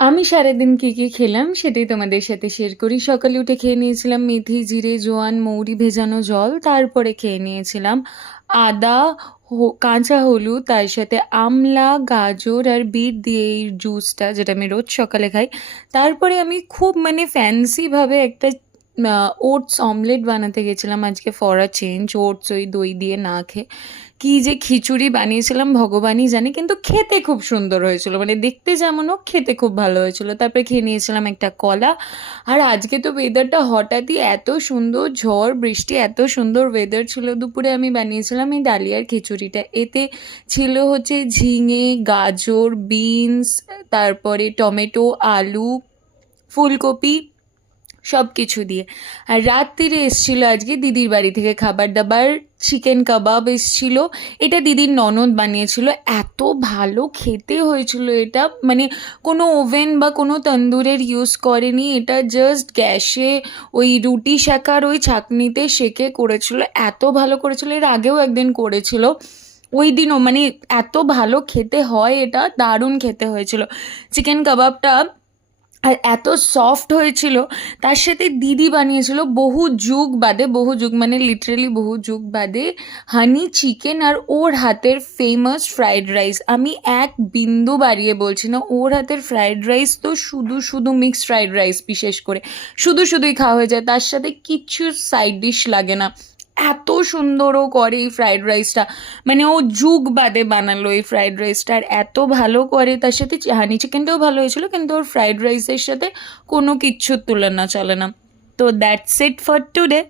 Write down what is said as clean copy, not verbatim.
আমি সারাদিন কী খেলাম সেটাই তোমাদের সাথে শেয়ার করি। সকালে উঠে খেয়ে নিয়েছিলাম মেথি, জিরে, জোয়ান, মৌরি ভেজানো জল। তারপরে খেয়ে নিয়েছিলাম আদা, কাঁচা হলুদ, তার সাথে আমলা, গাজর আর বিট দিয়ে এই জুসটা, যেটা আমি রোজ সকালে খাই। তারপরে আমি খুব মানে ফ্যান্সিভাবে একটা ওটস অমলেট বানাতে গেছিলাম আজকে ফর আ চেঞ্জ, ওটস ওই দই দিয়ে না খেয়ে। কী যে খিচুড়ি বানিয়েছিলাম ভগবানই জানে, কিন্তু খেতে খুব সুন্দর হয়েছিল, মানে দেখতে যেমন হোক খেতে খুব ভালো হয়েছিল। তারপরে খেয়ে নিয়েছিলাম একটা কলা। আর আজকে তো ওয়েদারটা হঠাৎই এত সুন্দর, ঝড় বৃষ্টি, এত সুন্দর ওয়েদার ছিল। দুপুরে আমি বানিয়েছিলাম এই ডালিয়ার খিচুড়িটা। এতে ছিল হচ্ছে ঝিঙে, গাজর, বিনস, তারপরে টমেটো, আলু, ফুলকপি, সব কিছু দিয়ে। আর রাত্রিরে এসছিল আজকে দিদির বাড়ি থেকে খাবার দাবার, চিকেন কাবাব এসছিল। এটা দিদির ননদ বানিয়েছিল, এত ভালো খেতে হয়েছিল এটা, মানে কোনো ওভেন বা কোনো তন্দুরের ইউজ করেনি, এটা জাস্ট গ্যাসে ওই রুটি সেকার ওই ছাঁকনিতে সেকে করেছিল, এত ভালো করেছিল। এর আগেও একদিন করেছিল, ওই দিনও মানে এত ভালো খেতে হয়, এটা দারুণ খেতে হয়েছিল চিকেন কাবাবটা। আর এত সফট হয়েছিল। তার সাথে দিদি বানিয়েছিল বহু যুগ বাদে, বহু যুগ মানে লিটারেলি বহু যুগ বাদে, হানি চিকেন আর ওর হাতের ফেমাস ফ্রাইড রাইস। আমি এক বিন্দু বাড়িয়ে বলছি না, ওর হাতের ফ্রাইড রাইস তো শুধু শুধু মিক্সড ফ্রাইড রাইস বিশেষ করে শুধুই খাওয়া হয়ে যায়, তার সাথে কিচ্ছু সাইড ডিশ লাগে না। এত সুন্দর ও করে এই ফ্রাইড রাইসটা, মানে ও যুগ বাদে বানালো এই ফ্রাইড রাইসটা, আর এত ভালো করে। তার সাথে হানি চিকেনটাও ভালো হয়েছিল, কিন্তু ওর ফ্রাইড রাইসের সাথে কোনো কিচ্ছুর তুলনা চলে না। তো দ্যাটস ইট ফর টুডে।